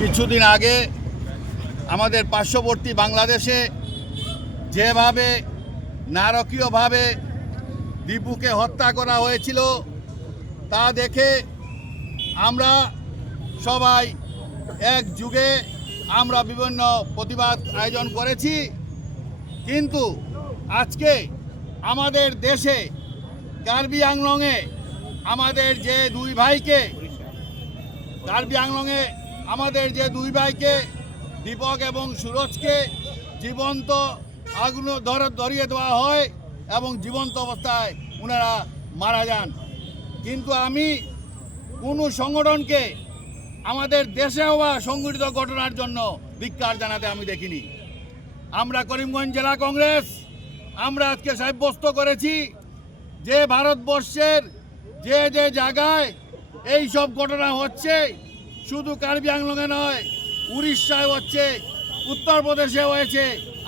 কিছুদিন আগে আমাদের পার্শ্ববর্তী বাংলাদেশে যেভাবে নারকীয়ভাবে দীপুকে হত্যা করা হয়েছিল তা দেখে আমরা সবাই এক যুগে আমরা বিভিন্ন প্রতিবাদ আয়োজন করেছি। কিন্তু আজকে আমাদের দেশে কার্বি আংলংয়ে আমাদের যে দুই ভাইকে দীপক এবং সুরজকে জীবন্ত আগুন ধরিয়ে দেওয়া হয় এবং জীবন্ত অবস্থায় ওনারা মারা যান। কিন্তু আমি কোনো সংগঠনকে আমাদের দেশে হওয়া সংঘটিত ঘটনার জন্য ধিক্কার জানাতে আমি দেখিনি। আমরা করিমগঞ্জ জেলা কংগ্রেস আমরা আজকে সাব্যস্ত করেছি যে ভারতবর্ষের যে যে জায়গায় এই সব ঘটনা হচ্ছে, শুধু কার্বি আংলংয়ে নয়, উড়িষ্যায় হচ্ছে, উত্তরপ্রদেশে হয়েছে,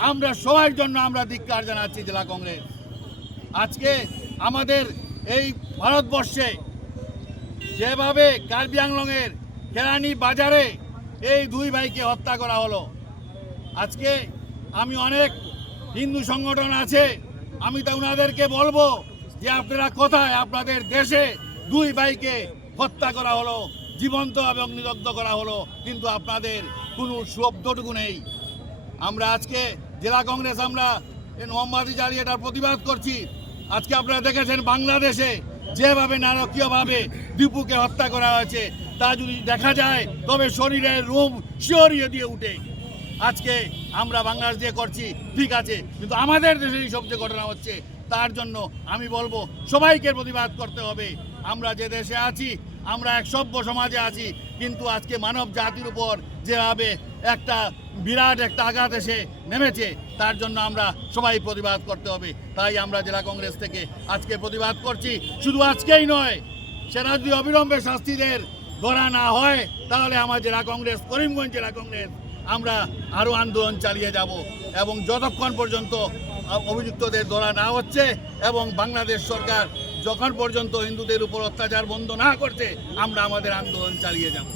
আমরা সবার জন্য আমরা ধিক্কার জানাচ্ছি জেলা কংগ্রেস। আজকে আমাদের এই ভারতবর্ষে যেভাবে কার্বি আংলংয়ের কেরানি বাজারে এই দুই ভাইকে হত্যা করা হলো, আজকে আমি অনেক হিন্দু সংগঠন আছে, আমি তা ওনাদেরকে বলবো যে আপনারা কোথায়, আপনাদের দেশে দুই ভাইকে হত্যা করা হলো, জীবন্ত এবং নিদগ্ধ করা হলো, কিন্তু আপনাদের কোনো শব্দটুকু নেই। আমরা আজকে জেলা কংগ্রেস আমরা মোমবাতি জ্বালিয়ে এটার প্রতিবাদ করছি। আজকে আপনারা দেখেছেন বাংলাদেশে যেভাবে নারকীয়ভাবে দীপুকে হত্যা করা হয়েছে তা যদি দেখা যায় তবে শরীরের রোম শিহরিয়ে দিয়ে উঠে। আজকে আমরা বাংলাদেশ দিয়ে করছি ঠিক আছে, কিন্তু আমাদের দেশে এই সব যে ঘটনা হচ্ছে তার জন্য আমি বলবো সবাইকে প্রতিবাদ করতে হবে। আমরা যে দেশে আছি, আমরা এক সভ্য সমাজে আছি, কিন্তু আজকে মানব জাতির উপর যেভাবে একটা বিরাট একটা আঘাত এসে নেমেছে তার জন্য আমরা সবাই প্রতিবাদ করতে হবে। তাই আমরা জেলা কংগ্রেস থেকে আজকে প্রতিবাদ করছি। শুধু আজকেই নয়, সেটা যদি অবিলম্বে শাস্তিদের ধরা না হয় তাহলে আমার জেলা কংগ্রেস করিমগঞ্জ জেলা কংগ্রেস আমরা আরও আন্দোলন চালিয়ে যাব এবং যতক্ষণ পর্যন্ত অভিযুক্তদের ধরা না হচ্ছে এবং বাংলাদেশ সরকার যখন পর্যন্ত হিন্দুদের উপর অত্যাচার বন্ধ না করছে আমরা আমাদের আন্দোলন চালিয়ে যাব।